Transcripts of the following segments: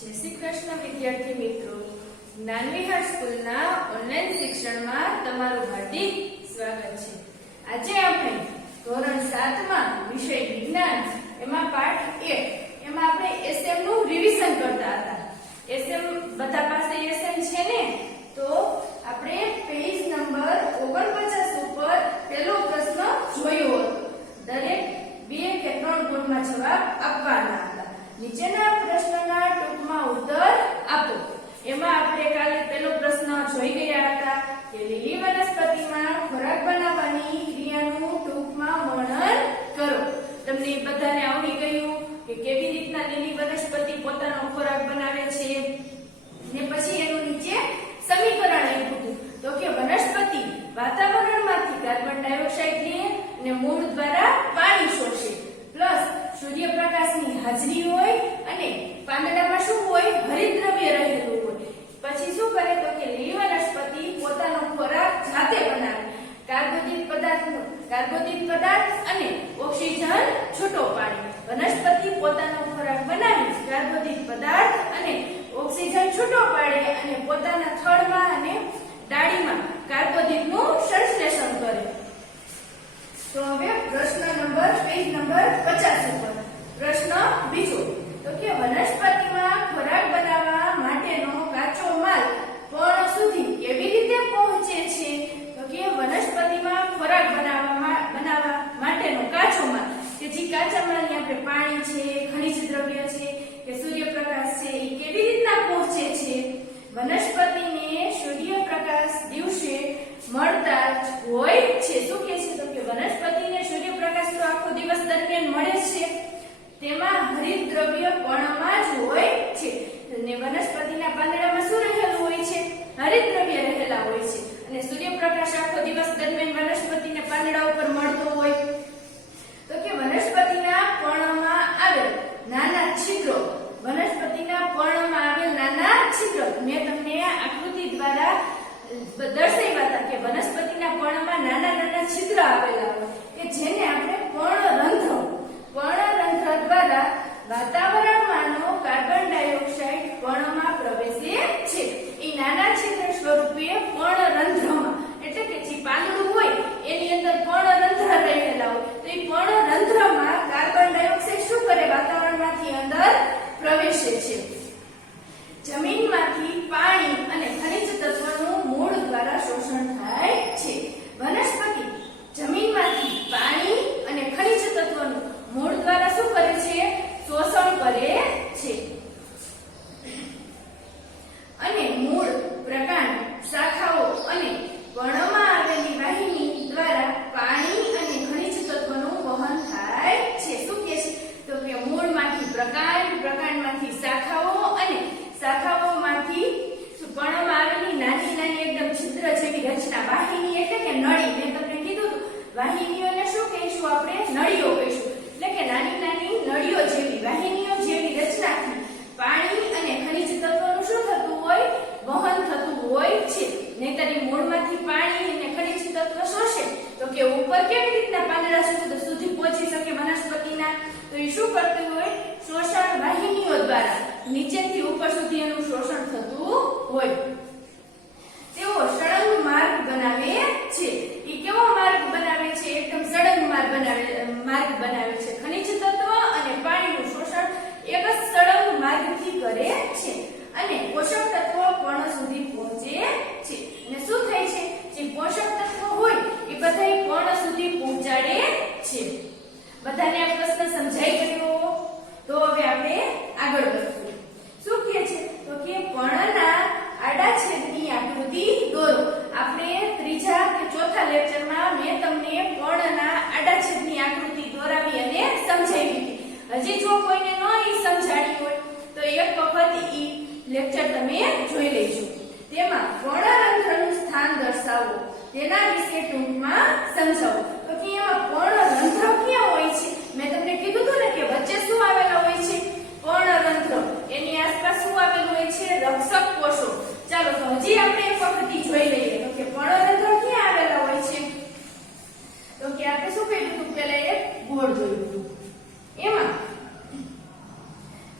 જય શ્રી કૃષ્ણ વિદ્યાર્થી મિત્રો, જ્ઞાનવિહાર સ્કૂલના ઓનલાઈન શિક્ષણમાં તમારું હાર્દિક સ્વાગત છે। આજે આપણે ધોરણ 7 માં વિષય વિજ્ઞાન એમાં પાઠ 1 એમાં આપણે એસએમ નું રિવિઝન કરતા હતા। એસએમ બધા પાસે એસએમ છે ને, તો આપણે પેજ નંબર 49 ઉપર પહેલો પ્રશ્ન જોયો હતો। દરેક 2 કે 3 ગુણમાં જવાબ આપવાના હતા। નીચેના પ્રશ્નના ટૂંકમાં ઉત્તર આપો। એમાં આપણે કાલે પહેલો પ્રશ્ન જોઈ ગયા હતા કે લીલી વનસ્પતિમાં ખોરાક બનાવવાની ક્રિયાનું ટૂંકમાં વર્ણન કરો। તમને બધાને આવડી ગયું કે કેવી રીતના લીલી વનસ્પતિ પોતાનો ખોરાક બનાવે છે, ને પછી એનું નીચે સમીકરણ આપ્યું હતું તો કે વનસ્પતિ વાતાવરણમાંથી કાર્બન ડાયોક્સાઇડ લે અને મૂળ દ્વારા પાણી શોષે, પ્લસ સૂર્યપ્રકાશની હાજરી હોય અને પાંદડામાં શું હોય, હરિતદ્રવ્ય રહેલું હોય। પછી શું કરે તો કે લીલી વનસ્પતિ પોતાનો ખોરાક જાતે બનાવે, કાર્બોદિત પદાર્થ અને ઓક્સિજન છૂટો પાડે। વનસ્પતિ પોતાનો ખોરાક બનાવી કાર્બોદિત પદાર્થ અને ઓક્સિજન છૂટો પાડે અને પોતાના થડમાં અને ડાળીમાં કાર્બોદિતનું સંશ્લેષણ કરે। તો હવે પ્રશ્ન નંબર પેજ નંબર 50 ઉપર પ્રશ્ન બીજો તો કે વનસ્પતિમાં ખોરાક બનાવવા માટેનો કાચો માલ પર્ણ સુધી કેવી રીતે પહોંચે છે? તો કે વનસ્પતિમાં ખોરાક બનાવવા માટેનો કાચો માલ કે જે કાચા માલની આપણે પાણી છે, ખનિજ દ્રવ્ય છે કે સૂર્યપ્રકાશ છે, એ કેવી રીતના પહોંચે છે? વનસ્પતિને સૂર્યપ્રકાશ દિવસે મળતા જ હોય છે। શું કહે છે તો કે વનસ્પતિને સૂર્યપ્રકાશ તો આખો દિવસ દરમિયાન મળે છે, તેમાં હરિતદ્રવ્ય પર્ણમાં જ હોય છે અને વનસ્પતિના પાંદડામાં શું રહેલું હોય છે, હરિતદ્રવ્ય રહેલા હોય છે અને સૂર્યપ્રકાશ આખો દિવસ દરમિયાન વનસ્પતિના પાંદડા ઉપર મળતો હોય। તો કે વનસ્પતિના પર્ણમાં આવેલ નાના છિદ્રો, વનસ્પતિના પર્ણમાં આવેલ નાના છિદ્રો મેં તમને આકૃતિ દ્વારા દર્શાવ્યા હતા કે વનસ્પતિના પર્ણમાં નાના નાના છિદ્ર આવેલા હોય કે જેને આપણે પર્ણરંધ્ર દ્વારા વાતાવરણમાંનો કાર્બન ડાયોક્સાઇડ પર્ણમાં પ્રવેશે છે। એ નાના છિદ્ર સ્વરૂપે પર્ણરંધ્રમાં, એટલે કે જે પાંદડું હોય એની અંદર પર્ણરંધ્ર રહેલા હોય, તો એ પર્ણરંધ્રમાં કાર્બન ડાયોક્સાઇડ શું કરે, વાતાવરણમાંથી અંદર પ્રવેશે છે। જમીનમાંથી પાણી અને ખનિજ તત્વનું મૂળ દ્વારા શોષણ થાય છે। વનસ્પતિ જમીનમાંથી પાણી અને ખનિજ તત્વનું મૂળ દ્વારા શું કરે છે, શોષણ કરે છે અને મૂળ, પ્રકાંડ, શાખાઓ અને પર્ણમાં આવેલી વાહિની દ્વારા પાણી અને ખનિજ તત્વનું વહન થાય છે। શું કહે છે તો કે મૂળમાંથી પ્રકાંડ, પ્રકાંડમાંથી શાખાઓ અને શાખાઓમાંથી પર્ણમાં આવેલી નાની નાની એકદમ છિદ્ર જેવી રચના, વાહિની એટલે કે નળી। મેં તમને કીધું વાહિનીઓને શું કહીશું, આપણે નળીઓ કહીશું, એટલે કે નાની નાની નળીઓ જેવી, વાહિનીઓ જેવી રચનાથી પાણી અને ખનિજ તત્વોનું શું થતું હોય, વહન થતું હોય છે। નહીંતર મૂળમાંથી પાણી અને ખનિજ તત્વ શોષે તો કે ઉપર કેવી રીતના પાંદડા સુધી પહોંચી શકે વનસ્પતિના, તો એ શું કરતું હોય, શોષણ વાહિનીઓ દ્વારા નીચેથી ઉપર સુધી એનું શોષણ થતું હોય। તેઓ સળંગ માર્ગ બનાવે છે। એ કેવો માર્ગ બનાવે છે, એકદમ સળંગ માર્ગ બનાવે છે। ખનિજ તત્વ અને પાણીનું શોષણ એક જ સળંગ માર્ગથી કરે છે અને પોષક તત્વો પર્ણ સુધી પહોંચે છે અને શું થાય છે, જે પોષક તત્વો હોય એ બધા પર્ણ સુધી પહોંચાડે છે। બધાને આ પ્રશ્ન સમજાઈ ગયો? તો હવે આપણે આગળ વધીએ। શું કહે છે તો કે પર્ણના આડા છેદની આકૃતિ દોરો। આપણે ત્રીજા કે ચોથા લેક્ચરમાં મેં તમને પર્ણના આડા છેદની આકૃતિ દોરાવી અને સમજાવી હતી। હજી જો કોઈને ન સમજાણી હોય તો એક વખત ઈ લેક્ચર તમે જોઈ લેજો। તેમાં પર્ણરંધ્રનું સ્થાન દર્શાવો, તેના વિશે ટૂંકમાં સમજાવો। તો કે એમાં પર્ણરંધ્ર ક્યાં હોય છે? મેં તમને કીધું હતું ને કે વચ્ચે શું આવેલા હોય છે, પર્ણરંધ્ર, એની આસપાસ શું આવેલું હોય છે, રક્ષક કોષો। ચાલો તો હજી આપણે એક વખત જોઈ લઈએ તો કે પર્ણરંધ્ર ક્યાં આવેલા હોય છે? તો કે આપણે શું કર્યું હતું, પહેલા એક ગોળ જોયું હતું, એમાં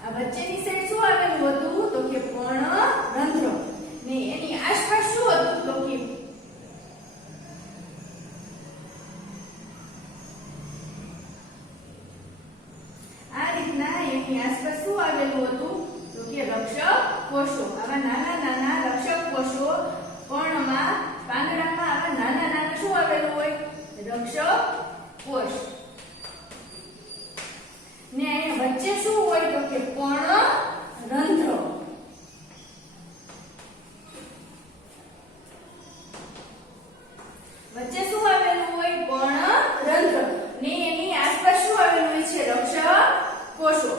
આ વચ્ચેની સાઈડ શું આવેલું હતું, એની આસપાસ શું આવેલું હતું તો કે રક્ષક કોષો. આવા નાના નાના રક્ષક કોષો પર્ણમાં પાંદડામાં આવા નાના નાના શું આવેલું હોય રક્ષક કોષ. ને અહીંયા વચ્ચે શું હોય તો કે પર્ણરંધ્ર. વચ્ચે શું આવેલું હોય પર્ણરંધ્ર ને એની આસપાસ શું આવેલું હોય છે રક્ષક કોષો.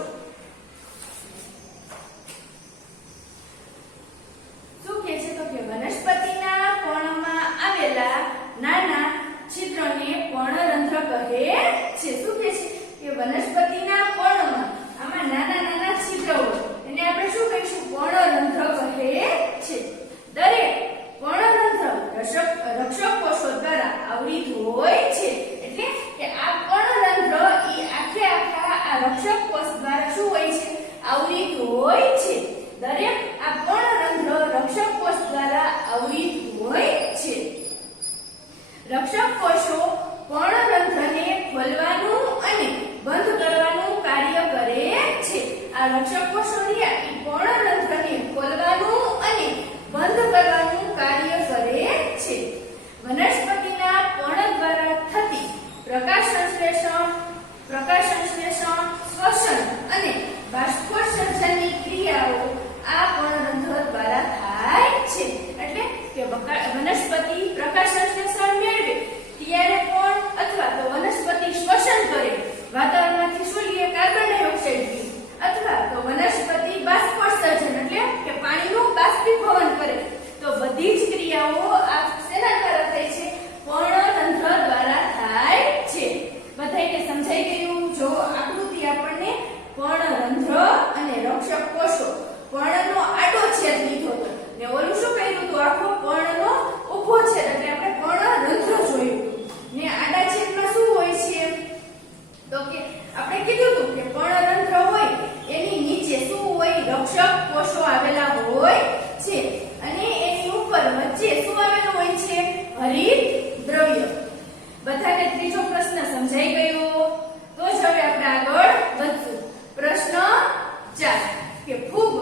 શું કહે છે તો કે વનસ્પતિના પર્ણમાં આવેલા નાના છિદ્રને પર્ણરંધ્ર કહે છે. શું કહે છે કે વનસ્પતિના પર્ણમાં આમાં નાના નાના છિદ્ર હોય એને આપણે શું કહીશું પર્ણરંધ્ર કહે છે. દરેક પર્ણરંધ્ર રક્ષક કોષો દ્વારા આવૃત હોય છે. એટલે કે આ પર્ણરંધ્ર એ આખે આખા આ રક્ષક કોષ દ્વારા શું હોય છે આવૃત હોય છે. દરેક આ પર્ણરંધ્ર રક્ષક કોષ દ્વારા આવૃત હોય છે. રક્ષક કોષો પર્ણરંધ્રને ખોલવાનું અને બંધ કરવાનું કાર્ય કરે છે. આ રક્ષક કોષો રહ્યા એ પર્ણરંધ્રને ખોલવાનું અને બંધ કરવાનું કાર્ય કરે છે. વનસ્પતિના પર્ણ દ્વારા થતી પ્રકાશ સંશ્લેષણ, શ્વસન અને બાષ્પોત્સર્જનની ક્રિયાઓ આ પર્ણરંધ્ર દ્વારા થાય છે. એટલે કે વનસ્પતિ પ્રકાશ સંશ્લેષણ મેળવે ત્યારે પણ અથવા તો વનસ્પતિ શ્વસન કરે વાતાવરણમાંથી શું લે કાર્બન ડાયોક્સાઇડ લે અથવા તો વનસ્પતિ બાષ્પોત્સર્જન એટલે કે પાણીનું બાષ્પીભવન કરે તો બધી જ ક્રિયાઓ આ શેના દ્વારા થાય છે પર્ણરંધ્ર દ્વારા થાય છે. બધાને સમજાઈ ગયું? જો આકૃતિ આપણને પર્ણરંધ્ર અને રક્ષક કોષો પર્ણનો આડો છેદ લીધો હતો ને ઓલું શું કર્યું હતું આખો પર્ણનો ઊભો છેદ એટલે આપણે પર્ણરંધ્ર જોયું ને આડા છેદમાં શું હોય છે તો કે આપણે કીધું હતું કે પર્ણરંધ્ર હોય એની નીચે શું હોય રક્ષક કોષો આવેલા હોય છે અને એની ઉપર વચ્ચે શું આવેલું હોય છે હરિત દ્રવ્ય. બધાને ત્રીજો પ્રશ્ન સમજાઈ ગયો? તો જ હવે આપણે આગળ વધશું. પ્રશ્ન 4 કે ફૂગ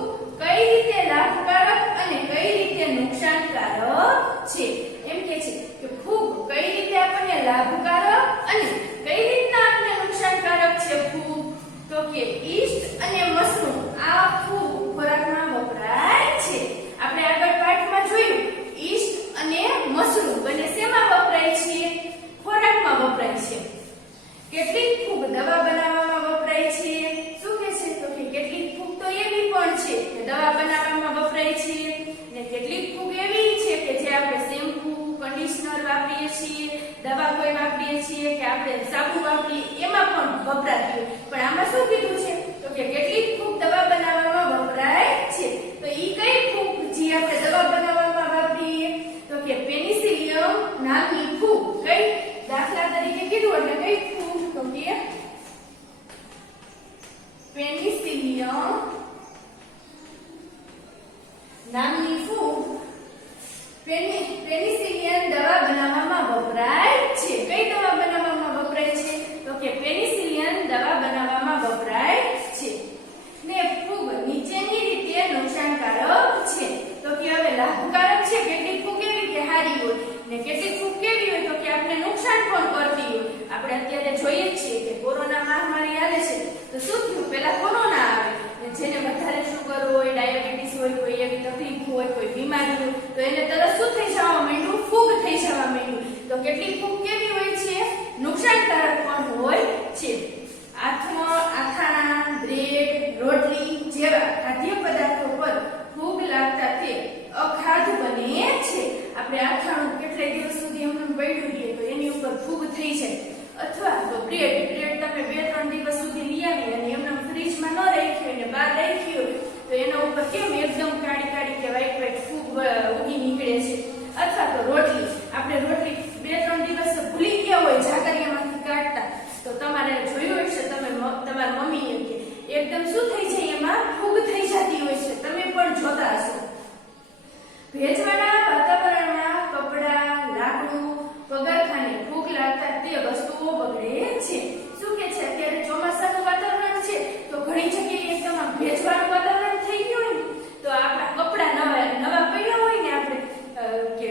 કઈ રીતે લાભકારક અને કઈ રીતે નુકસાનકારક છે. એમ કે છે કે ફૂગ કઈ રીતે આપણને લાભકારક અને કઈ રીતના આપણને નુકસાનકારક છે ફૂગ તો કે ઈસ્ટ અને મશરૂમ આ ફૂગ ખોરાકમાં વપરાય છે. આપણે આગળ પાઠમાં જોયું ઈસ્ટ અને મશરૂમ બંને શેમાં વપરાય છે ખોરાકમાં વપરાય છે. કેટલીક ફૂગ દવા બનાવવામાં વપરાય છે. શું કહે છે તો કે કેટલીક ફૂગ તો એવી પણ છે કે દવા બનાવવામાં વપરાય છે ને કેટલીક ફૂગ એવી છે કે જે આપણે શેમ્પુ કન્ડિશનર વાપરીએ છીએ દવા કોઈ વાપરીએ છીએ કે આપણે સાબુ વાપરીએ એમાં પણ વપરાતી હોય. પણ આમાં શું કીધું છે તો કે કેટલીક ફૂગ દવા બનાવવામાં વપરાય છે. તો ઈ કઈ ફૂગ જે આપણે દવા બનાવવામાં વાપરીએ તો કે પેનિસિલિયમ નામની ફૂગ. કઈ દાખલા તરીકે કીધું એટલે કઈ ફૂગ તો કે પેનિસિલિયમ નામની ફૂગ પેનિસિલિયન દવા બનાવવામાં વપરાય છે. કઈ દવા બનાવવામાં વપરાય છે તો કે પેનિસિલિયન દવા બનાવવામાં વપરાય છે. ને ફૂગ નીચેની રીતે નુકસાનકારક છે તો કે હવે લાભકારક છે. કેટલીક ફૂગ એવી કે હારી હોય ને કેટલીક ફૂગ કેવી હોય તો કે આપણે નુકસાન પણ કરતી હોય. આપણે અત્યારે જોઈએ જ છીએ કે કોરોના મહામારી આવે છે તો શું થયું પહેલા કોરોના આવે ને જેને વધારે શુગર હોય ડાયાબિટીસ હોય કોઈ એવી તકલીફ હોય કોઈ બીમારી હોય તો એને તરત શું થઈ જવા માંડ્યું ફૂગ થઈ જવા માંડ્યું. તો કેટલીક ફૂગ કેવી હોય છે નુકસાનકારક પણ હોય છે. આથાણા બ્રેડ રોટલી જેવા ખાદ્ય પદાર્થો પર ફૂગ લાગતા તે અખાદ્ય બને છે. આપણે આથાણું કેટલાય દિવસ સુધી એમનું પડ્યું રહીએ તો એની ઉપર ફૂગ થઈ જાય અથવા તો બ્રેડ તમે 2-3 દિવસ સુધી લઈ આવી અને એમને ફ્રીજમાં ન રાખ્યું અને બહાર રાખ્યું તો એના ઉપર કેમ એકદમ કાળી કાળી કે વ્હાઈટ ફૂગ ઉગી નીકળે છે. અથવા તો રોટલી આપણે રોટલી 2-3 દિવસ ભૂલી ગયા હોય ઝાકરિયામાંથી કાઢતા તો તમારે જોયું હશે તમે તમારા મમ્મીએ કે એકદમ શું થઈ જાય એમાં ફૂગ થઈ જતી હોય છે. તમે પણ જોતા હશો. ભેજવાળા વાતાવરણમાં કપડા લાકડું પગરખાને ફૂગ લાગતા તે વસ્તુઓ બગડે છે. શું કે છે અત્યારે ચોમાસાનું વાતાવરણ છે તો ઘણી જગ્યાએ ભેજવાળું વાતાવરણ થઈ ગયું હોય ને તો આપણા કપડા નવા પહેર્યા હોય ને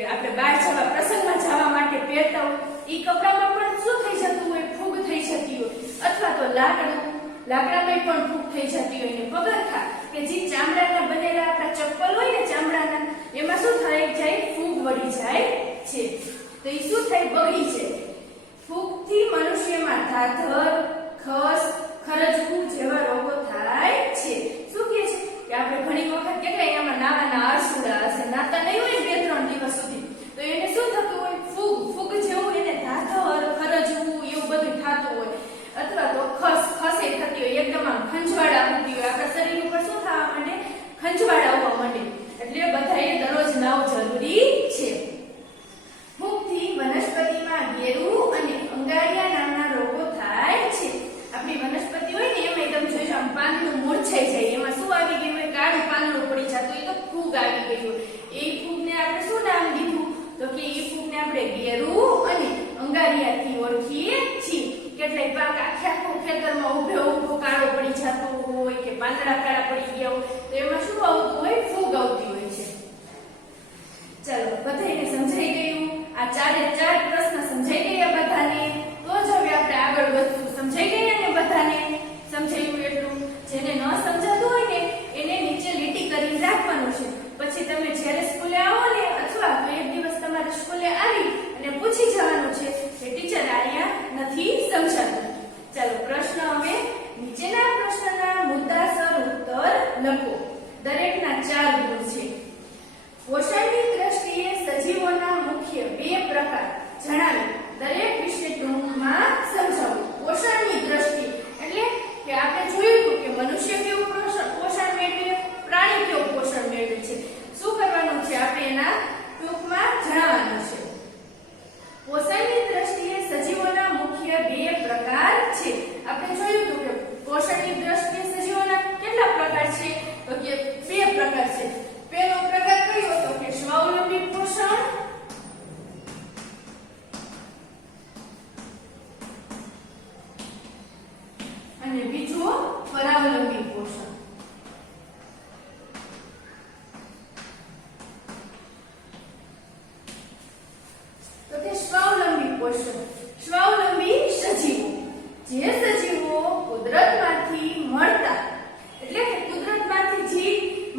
આપણે બહાર જવા પ્રસંગમાં જવા માટે પહેરતા હોય એ કપડામાં પણ શું થઈ જતું હોય ફૂગ થઈ જતી હોય અથવા તો લાકડામાં પણ ફૂગ થઈ જતી હોય ને પગરખા કે જે ચામડાના બનેલા આપણા ચપ્પલ હોય ને ચામડાના એમાં શું થઈ જાય ફૂગ વળી જાય છે તો એ શું થાય બગડી જાય ફૂગથી મનુષ્યમાં ધાધર ખસ ખરજવું જેવા રોગો થાય છે શું કહે છે કે આપણે ઘણી વખત કેટલાય એમાં નાવાના આરસુડા હશે નાતા નહીં હોય 2-3 દિવસ સુધી તો એને શું થતું હોય ફૂગ જેવું એને ધાધર ખરજવું એવું બધું થતું હોય અથવા તો ખસે થતી હોય એકદમ આમ ખંજવાળા આવતી હોય આપણા શરીર ઉપર શું થવા માંડે ખંજવાળા આવવા માંડે એટલે બધાએ દરરોજ નાવું જરૂરી છે ફૂગથી વનસ્પતિમાં ગેરું અને અંગારિયા નામના રોગો થાય છે આપણી વનસ્પતિ હોય ને એમાં એકદમ જોઈજો આમ પાંદડું મૂર્છાઈ જાય એમાં શું આવી ગયું હોય કાળું પાંદડું પડી જતું હોય તો ફૂગ આવી ગઈ હોય એ ફૂગને આપણે શું નામ દીધું તો કે એ ફૂગને આપણે ગેરું અને અંગારિયાથી ઓળખીએ છીએ કેટલાય પાક આખો ખેતરમાં ઉભો કાળો પડી જતો હોય કે પાંદડા કાળા પડી ગયા હોય તો એમાં શું આવતું હોય ફૂગ આવતી હોય છે ચાલો બધાને સમજાઈ ગયું આ 4 પ્રશ્ન સમજાઈ ગયા બધાને તો જ હવે આપણે આગળ વધશું સમજાઈ ગયા ને બધાને સમજાયું એટલું જેને ન સમજાતું હોય ને એને નીચે લીટી કરીને રાખવાનું છે પછી તમે જ્યારે સ્કૂલે આવો ને અથવા તો એક દિવસ તમારે સ્કૂલે આવી અને પૂછી જવાનું છે કે ટીચર આયા નથી સમજાતું ચાલો પ્રશ્ન હવે નીચેના પ્રશ્નના મુદ્દાસર ઉત્તર લખો દરેકના 4 ગુણ છે પોષણની દ્રષ્ટિએ સજીવોના મુખ્ય 2 પ્રકાર જણાવી દરેક વિશે ટૂંકમાં સમજાવો પોષણની દ્રષ્ટિએ એટલે કે આપણે જોયું હતું કે મનુષ્ય કેવું પોષણ મેળવે પ્રાણી કેવું પોષણ મેળવે છે શું કરવાનું છે આપણે એના ટૂંકમાં જણાવવાનું છે પોષણની દ્રષ્ટિએ સજીવોના મુખ્ય 2 પ્રકાર છે આપણે જોયું હતું કે પોષણની દ્રષ્ટિએ સજીવોના કેટલા પ્રકાર છે તો કે 2 પ્રકાર છે પહેલો પ્રકાર કયો હતો કે સ્વાવલંબી પોષણ અને બીજો પરાવલંબી પોષણ તો કે સ્વાવલંબી પોષણ સ્વાવલંબી સજીવો જે સજીવો કુદરતમાંથી મળતા એટલે કે કુદરતમાંથી જે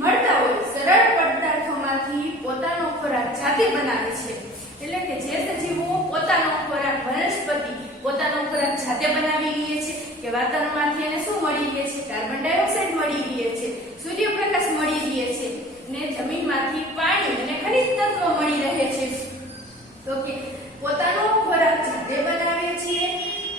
મળતા હોય સરળ પદાર્થોમાંથી પોતાનો ખોરાક જાતે બનાવે છે એટલે કે જે સજીવો પોતાનો ખોરાક વનસ્પતિ પોતાનો ખોરાક જાતે બનાવી લે છે કે વાતાવરણમાંથી એને શું મળી રહે છે કાર્બન ડાયોક્સાઇડ મળી રહે છે સૂર્યપ્રકાશ મળી રહે છે ને જમીનમાંથી પાણી અને ખનિજ તત્વો મળી રહે છે તો કે પોતાનો ખોરાક જાતે બનાવે છે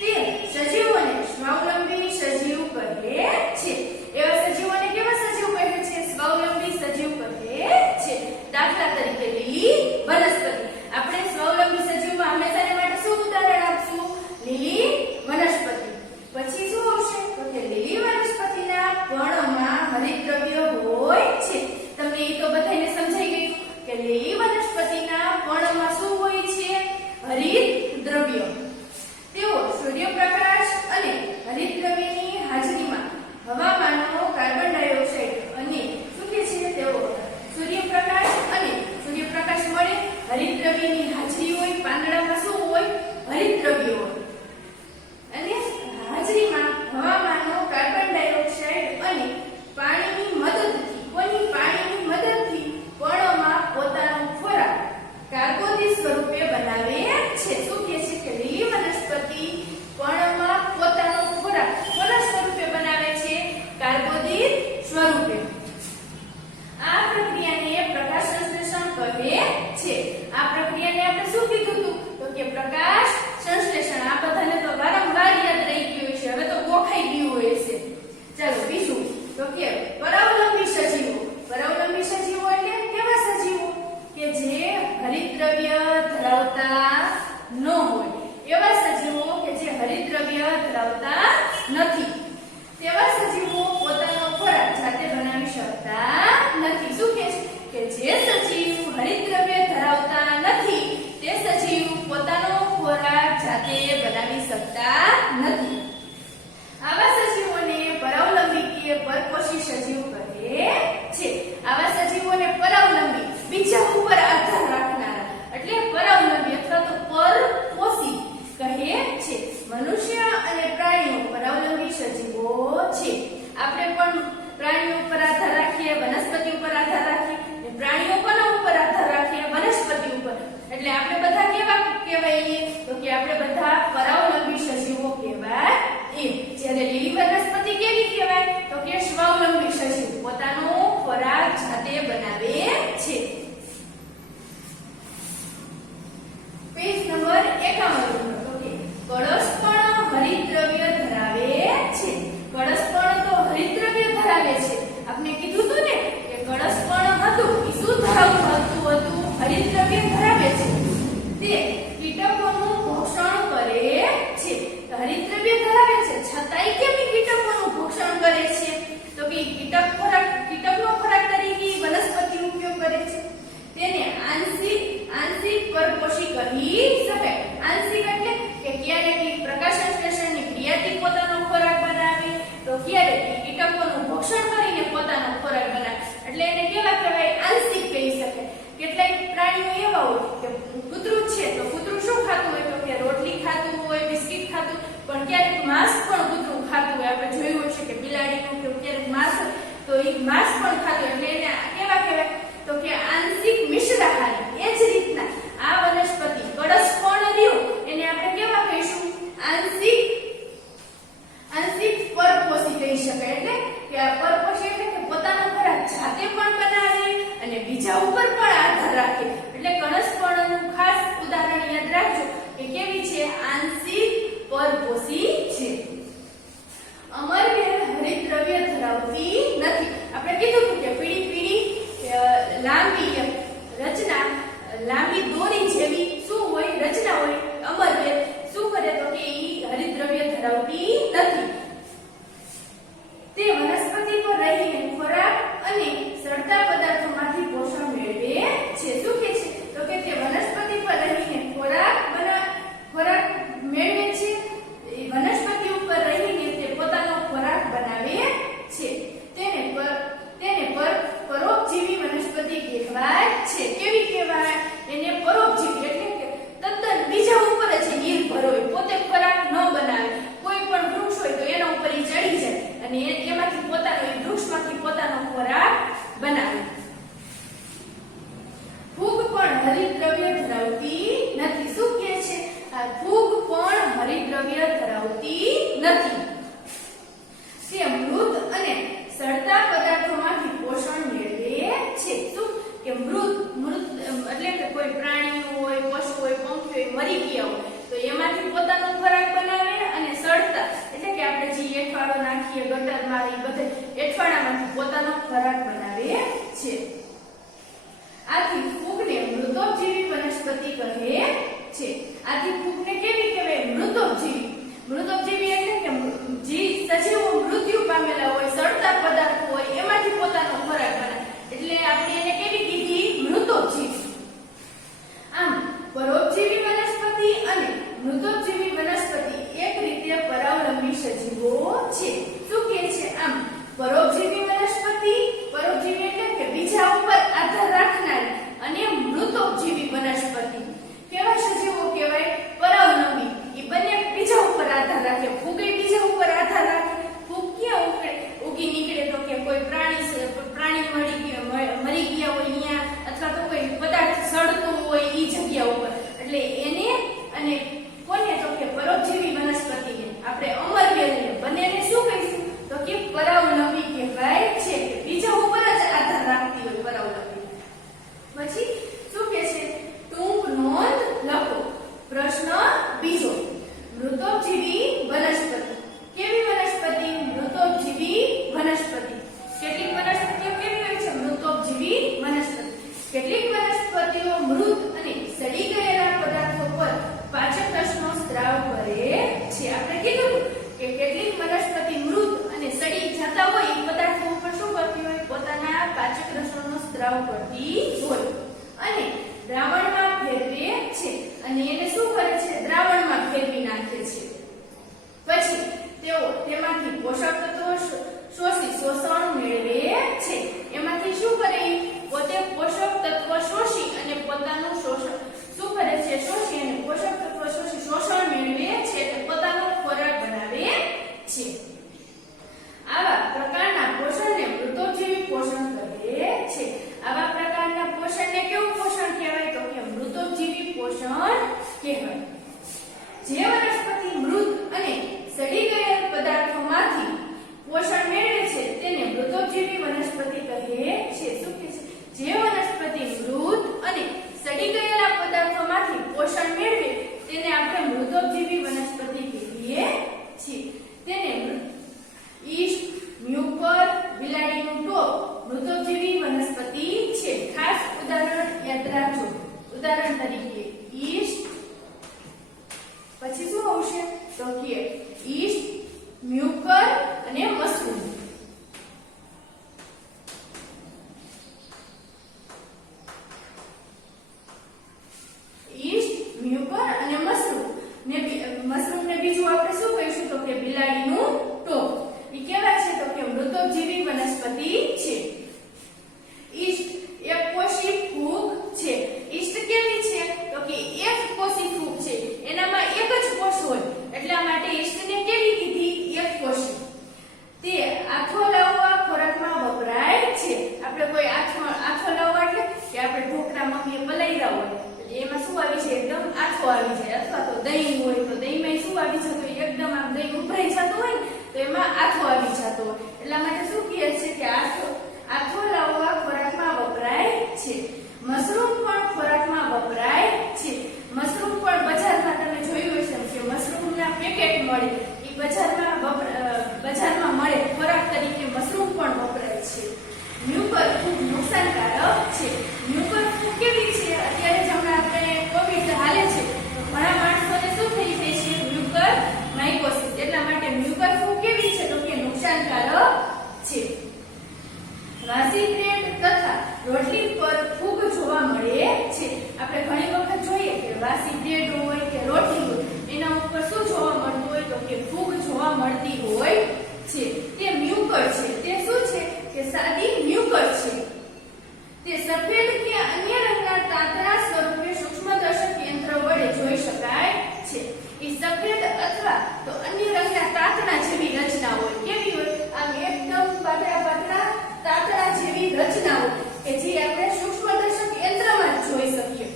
તે સજીવોને સ્વાવલંબી સજીવ કહે છે એવા સજીવોને કેવા સજીવ કહે છે સ્વાવલંબી સજીવ કહે છે દાખલા તરીકે લીલી વનસ્પતિ આપણે સ્વાવલંબી સજીવમાં હંમેશા માટે શું ઉદાહરણ આપશું લીલી વનસ્પતિ પછી શું આવશે તો કે લીલી વનસ્પતિના પર્ણમાં હરિતદ્રવ્ય હોય છે તમને એ તો બધાને સમજાઈ ગયું કે લીલી વનસ્પતિના પર્ણમાં શું હોય છે હરિતદ્રવ્ય તેઓ સૂર્યપ્રકાશ અને હરિતદ્રવ્યની હાજરીમાં હવામાનનો કાર્બન ડાયોક્સાઇડ અને શું કે છે તેઓ સૂર્યપ્રકાશ મળે હરિતદ્રવ્યની હાજરી હોય પાંદડામાં શું હોય હરિતદ્રવ્ય હોય અને હાજરીમાં હવામાનનો કાર્બન ડાયોક્સાઇડ અને પાણીની મદદથી પર્ણોમાં પોતાનો ખોરાક કાર્બોદિત સ્વરૂપે બનાવે છે શું કહે છે કે લીલી વનસ્પતિ પર્ણમાં પોતાનો ખોરાક કોના સ્વરૂપે બનાવે છે કાર્બોદિત સ્વરૂપે આ પ્રક્રિયાને પ્રકાશ સંશ્લેષણ કહે છે આ પ્રક્રિયાને આપણે શું કીધું હતું તો કે પ્રકાશ સંશ્લેષણ આ બધાને તો વારંવાર યાદ રહી ગયું છે હવે તો ગોખાઈ ગયું હોય છે ચાલો બીજું તો કે પરાવલંબી સજીવો એટલે કેવા સજીવો કે જે હરિતદ્રવ્ય ધરાવતા ન હોય એવા સજીવો કે જે હરિતદ્રવ્ય ધરાવતા નથી તેવા સજીવો પોતાનો ખોરાક જાતે બનાવી શકતા નથી શું કે છે કે જે સજીવ હરિતદ્રવ્ય ધરાવતા નથી તે સજીવ પોતાનો ખોરાક જાતે બનાવી શકતા નથી આવા સજીવોને પરાવલંબી કહે કે પરપોષી સજીવ કહે છે. આવા સજીવોને પરાવલંબી, બીજા ઉપર આધાર રાખનારા એટલે પરાવલંબી અથવા તો પરપોષી કહે છે. મનુષ્ય અને પ્રાણીઓ પરાવલંબી સજીવો છે. આપણે પણ પ્રાણીઓ ઉપર આધાર રાખીએ, વનસ્પતિ ઉપર આધાર રાખીએ, અને પ્રાણીઓ કોના ઉપર આધાર રાખીએ? વનસ્પતિ ઉપર. એટલે આપણે બધા કેવા કહેવાય? તો કે આપણે બધા પરાવલંબી સજીવો કહેવાય. જ્યારે લીલી વનસ્પતિ કેવી કહેવાય? તો કે સ્વાવલંબી સજીવ, પોતાનો ખોરાક જાતે બનાવે છે. પેજ નંબર 51 તો કે કળશ પણ હરિતદ્રવ્ય ધરાવે છે. કળશ પણ તો હરિતદ્રવ્ય ધરાવે છે. આપણે કીધું હતું ને કે કળશ પણ હતું એ શું ધરાવતું હતું? હરિતદ્રવ્ય ધરાવે છે. તે કીટકોનું ભક્ષણ કરે છે. હરિતદ્રવ્ય ધરાવે છે છતાંય કેમ કીટકોનું ભક્ષણ કરે છે? તો કે કીટકનો ખોરાક તરીકે વનસ્પતિ ઉપયોગ કરે છે. તેને આંશિક પરપોષી કહી શકાય. આંશિક એટલે કે ક્યારેક પ્રકાશ સંશ્લેષણની ક્રિયાથી પોતાનો ખોરાક બનાવે, તો ક્યારેક કીટકોનું ભક્ષણ કરીને પોતાનો ખોરાક બનાવે. એટલે એને કેવા કહેવાય? આંશિક કહી શકાય. કેટલાક પ્રાણીઓ એવા હોય કે કૂતરું છે તો કૂતરું શું ખાતું હોય? તો કે રોટલી ખાતું હોય, બિસ્કિટ ખાતું, પણ ક્યારેક માંસ પણ કૂતરું ખાતું હોય. આપણે જોયું હશે કે બિલાડીનું કે ક્યારેક માંસ તો એ માંસ પણ ખાતું હોય. એટલે એને કેવા કહેવાય? તો કે આંશિક મિશ્રાહારી. એ જ રીતના આ વનસ્પતિ કળશ પણ રહ્યું એને આપણે કેવા કહીશું? આંશિક પરપોષી કહી શકાય. એટલે કે આ પરપોષી એટલે કે પોતાનો ખોરાક જાતે પણ બનાવે અને બીજા ઉપર પણ આધાર રાખે. એટલે કળશ પણનું ખાસ ઉદાહરણ યાદ રાખજો કે કેવી છે? આંશિક પરપોષી છે. અમરબેલ હરિતદ્રવ્ય ધરાવતી નથી. આપણે કીધું કે પીળી લાંબી રચના, લાંબી દોરી જેવી શું હોય? રચના હોય. અમરબેલ શું કરે? તો કે ઈ હરિતદ્રવ્ય ધરાવતી નથી. તે વનસ્પતિ પર રહીને ખોરાક અને સડતા પદાર્થોમાંથી પોષણ મેળવે છે. શું કે છે? તો કે તે વનસ્પતિ પર રહીને ખોરાક મેળવે છે. વનસ્પતિ ઉપર રહીને તે પોતાનો ખોરાક બનાવે છે. તેને પરોપજીવી વનસ્પતિ કહેવાય છે. કેવી કહેવાય? એને પરોપજીવી એટલે કે તદ્દન બીજા ઉપર જ નિર્ભર હોય, પોતે ખોરાક ન બનાવે. કોઈ પણ વૃક્ષ હોય તો એના ઉપર ચડી જાય અને એમાંથી વૃક્ષમાંથી પોતાનો ખોરાક બનાવે. ફૂગ પણ હરિતદ્રવ્ય ધરાવતી નથી. શું કહે છે? આ ફૂગ પણ હરિતદ્રવ્ય ધરાવતી નથી. તે મૃત અને સડતા પદાર્થોમાંથી પોષણ મેળવે છે. શું કે મૃત એટલે કે કોઈ પ્રાણી હોય, પશુ હોય, પંખી હોય, મરી ગયા હોય તો એમાંથી પોતાનો ખોરાક બનાવે અને સડતા એટલે કે આપણે જે એઠવાડો નાખીએ ગટરમાં, એ બધે એઠવાડામાંથી પોતાનો ખોરાક બનાવે છે. આથી ફૂગને મૃતોપજીવી વનસ્પતિ કહે છે. આથી ફૂગને કેવી કહેવાય? મૃતોપજીવી. મૃતોપજીવી એટલે કે જે સજીવો મૃત્યુ પામેલા હોય, સડતા પદાર્થ હોય એમાંથી પોતાનો ખોરાક બનાવે. એટલે આપણે એને કેવી કીધી? મૃતોપજીવી. આમ પરોપજીવી વનસ્પતિ અને મૃતોપજીવી વનસ્પતિ એક રીતે પરાવલંબી સજીવો છે. શું કહે છે? આમ પરોપજીવી વનસ્પતિ, પરોપજીવી એટલે કે બીજા ઉપર આધાર રાખનારી, અને મૃતોપજીવી વનસ્પતિ કેવા સજીવો કહેવાય? પરાવલંબી. એ બંને બીજા ઉપર આધાર રાખે. ફૂગ બીજા ઉપર આધાર રાખે. ફૂગ ક્યાં ઉગી નીકળે? તો કે કોઈ પ્રાણી મરી ગયા હોય અહીંયા, અથવા તો કોઈ પદાર્થ સડતો હોય એ જગ્યા ઉપર. એટલે એને અને કોને? તો કે પરોપજીવી વનસ્પતિને આપણે અમરબેલને બંનેને શું કહીશું? તો કે પરાવલંબી કહેવાય છે. બીજા ઉપર જ આધાર રાખતી હોય પરાવલંબી. પછી શું કહે છે? ટૂંક નોંધ લખો. પ્રશ્ન બીજો. મૃતોપજીવી વનસ્પતિ. કેવી વનસ્પતિ? મૃતોપજીવી વનસ્પતિ. કેટલીક વનસ્પતિઓ કેવી હોય છે? મૃતોપજીવી વનસ્પતિ. કેટલીક વનસ્પતિઓ મૃત અને સડી ગયેલા પદાર્થો પર પાચક રસનો સ્ત્રાવ કરે છે. આપણે કીધું કે કેટલીક વનસ્પતિ મૃત અને સડી જતા હોય એ પદાર્થો ઉપર શું કરતી હોય? પોતાના પાચક રસનો સ્ત્રાવ કરતી હોય અને દ્રાવણમાં ફેરવે છે. અને એને શું કરે છે? દ્રાવણમાં ફેરવી નાખે છે. પછી તેઓ તેમાંથી પોષક તત્વો શોષી વનસ્પતિ છે. ઈસ્ટ એકકોષી ફૂગ છે. ઈસ્ટ કેવી છે તો કે એકકોષી ફૂગ છે. એનામાં એક જ કોષ હોય એટલા માટે ઈસ્ટને કેવી કીધી? એકકોષી. તે આથો લાવવા ખોરાકમાં વપરાય છે. આપણે કોઈ આથો લાવવા એટલે કે આપણે ઢોકળા મમ્મીએ પલાળ્યા હોય એમાં શું આવી જાય? એકદમ આથો આવી જાય. અથવા તો દહીં હોય તો દહીંમાં શું આવી જતું હોય? એકદમ આમ દહીં ઉભરાઈ જતું હોય ને તો એમાં આથો આવી જતો હોય. એટલા માટે શું કહે છે કે આથો લાવવા ખોરાકમાં વપરાય છે. મશરૂમ પણ ખોરાકમાં વપરાય છે. મશરૂમ પણ બજારમાં તમે જોયું હશે કે મશરૂમના પેકેટ મળે એ બજારમાં મળે ખોરાક તરીકે મશરૂમ પણ વપરાય છે. મ્યુકર ખૂબ નુકસાનકારક છે. મ્યુકર ફૂગ કેવી છે? અત્યારે જ હમણાં આપણે કોવિડ હાલે છે તો ઘણા માણસોને શું થઈ જાય છે? Mucor mycosis. એટલા માટે મ્યુકર ફૂગ કેવી છે તો કે નુકસાનકારક છે. વાસી બ્રેડ તથા રોટલી પર ફૂગ જોવા મળે છે. આપણે ઘણી વખત જોઈએ કે વાસી બ્રેડ હોય કે રોટલી હોય એના ઉપર શું જોવા મળતું હોય તો કે ફૂગ જોવા મળતી હોય છે. તે મ્યુકર છે. તે શું છે કે સાદી મ્યુકર છે. તે સફેદ કે અન્ય રંગના તાતણા સ્વરૂપે સૂક્ષ્મદર્શક યંત્ર વડે જોઈ શકાય છે. એ સફેદ અથવા તો અન્ય રંગના તાતણા જેવી રચના હોય. કેવી હોય? આમ એકદમ પાતળા તાતણા જેવી રચના હોય કે જે આપણે સૂક્ષ્મદર્શક યંત્રમાં જ જોઈ શકીએ.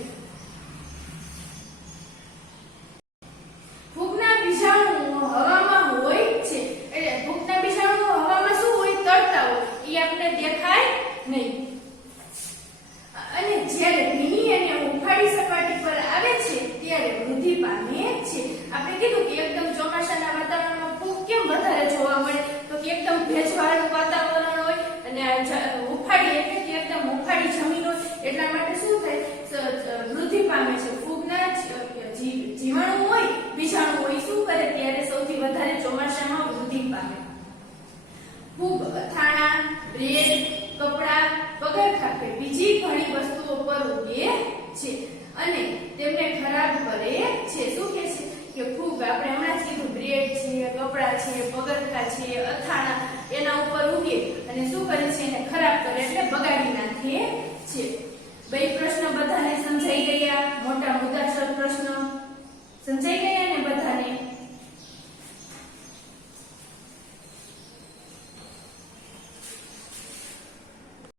ફૂગના બીજાણુઓ હવામાં હોય છે. એટલે ફૂગના બીજાણુઓ હવામાં શું હોય? તરતા હોય. એ આપણે દેખાય નહીં. અને જ્યારે ભીની અને હુંફાળી સપાટી પર આવે છે ત્યારે વૃદ્ધિ પામે છે. આપણે કીધું કે એકદમ ચોમાસાના વાતાવરણમાં ફૂગ કેમ વધારે જોવા મળે તો કે એકદમ ભેજવાળું વાતાવરણ હોય અને હુંફાળી એટલે કે એકદમ હુંફાળી જમીન હોય એટલા માટે શું થાય? વૃદ્ધિ પામે છે. ફૂગના જીવાણુ હોય બીજાણુ હોય શું કરે ત્યારે સૌથી વધારે ચોમાસામાં વૃદ્ધિ પામે. ફૂગ અથાણા, બ્રેડ, કપડા, પગરખાં કે બીજી ઘણી વસ્તુઓ પર ઉગે છે અને તેમને ખરાબ કરે છે. શું કહે છે કે ફૂગ આપણે હમણાં જ કીધું બ્રેડ છે, કપડા છે, પગરખાં છે, અથાણા એના ઉપર ઉગે અને શું કરે છે? એને ખરાબ કરે એટલે બગાડી નાખે છે. બે પ્રશ્ન બધાને સમજાઈ ગયા? મોટા મુદ્દા